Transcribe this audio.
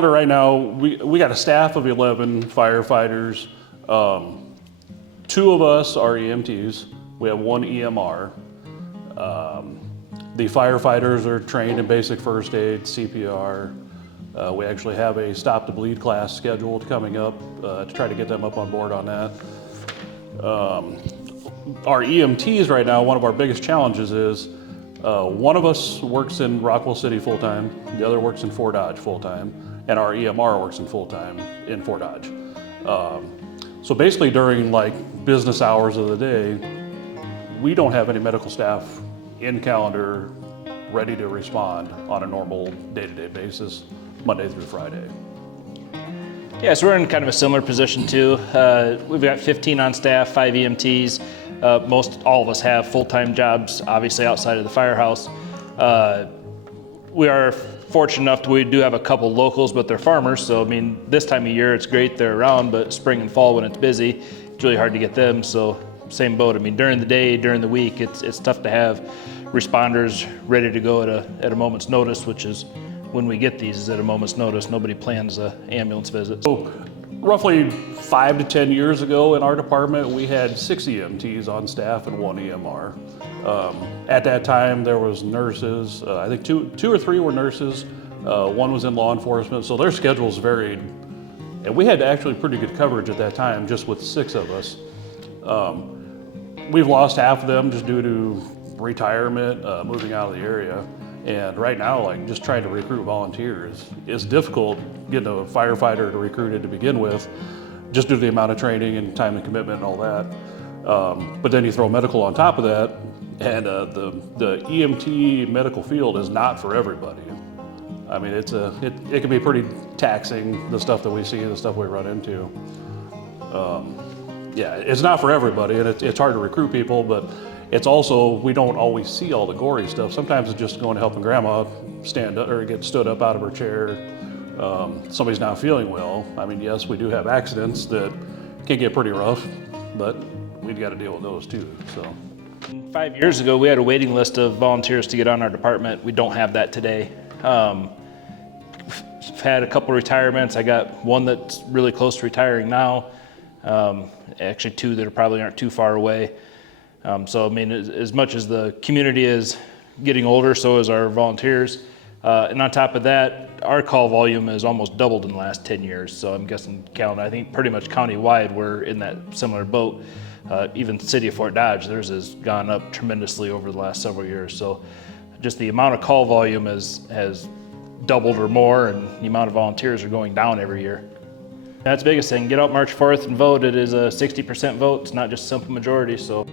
calendar right now, we got a staff of 11 firefighters. 2 of us are EMTs. We have 1 EMR. The firefighters are trained in basic first aid, CPR. We actually have a stop to bleed class scheduled coming up to try to get them up on board on that. Our EMTs right now, one of our biggest challenges is one of us works in Rockwell City full-time, the other works in Fort Dodge full-time, and our EMR works in full-time in Fort Dodge. So basically during like business hours of the day, we don't have any medical staff in calendar ready to respond on a normal day-to-day basis, Monday through Friday. Yeah, so we're in kind of a similar position too. We've got 15 on staff, 5 EMTs. All of us have full-time jobs, obviously outside of the firehouse. We are fortunate enough we do have a couple locals, but they're farmers. So I mean, this time of year it's great they're around, but spring and fall when it's busy, it's really hard to get them. So same boat. I mean, during the day, during the week, it's tough to have responders ready to go at a moment's notice, which is when we get these is at a moment's notice. Nobody plans an ambulance visit. So roughly 5 to 10 years ago in our department, we had 6 EMTs on staff and 1 EMR. At that time, there was nurses. I think two or three were nurses. 1 was in law enforcement, so their schedules varied. And we had actually pretty good coverage at that time, just with 6 of us. We've lost half of them just due to retirement, moving out of the area. And right now, like just trying to recruit volunteers is difficult getting a firefighter to recruited to begin with, just due to the amount of training and time and commitment and all that. But then you throw medical on top of that, and the EMT medical field is not for everybody. I mean, it can be pretty taxing, the stuff that we see, the stuff we run into. Yeah, it's not for everybody, and it's hard to recruit people, but it's also, we don't always see all the gory stuff. Sometimes it's just going to helping grandma stand up or get stood up out of her chair. Somebody's not feeling well. I mean, yes, we do have accidents that can get pretty rough, but we've got to deal with those too, so. 5 years ago, we had a waiting list of volunteers to get on our department. We don't have that today. We've had a couple retirements. I got one that's really close to retiring now. Actually 2 that probably aren't too far away. So I mean, as much as the community is getting older, so is our volunteers. And on top of that, our call volume has almost doubled in the last 10 years. So I'm guessing, I think pretty much county-wide, we're in that similar boat. Even the city of Fort Dodge, theirs has gone up tremendously over the last several years. So just the amount of call volume has doubled or more, and the amount of volunteers are going down every year. That's the biggest thing. Get out March 4th and vote. It is a 60% vote. It's not just a simple majority. So.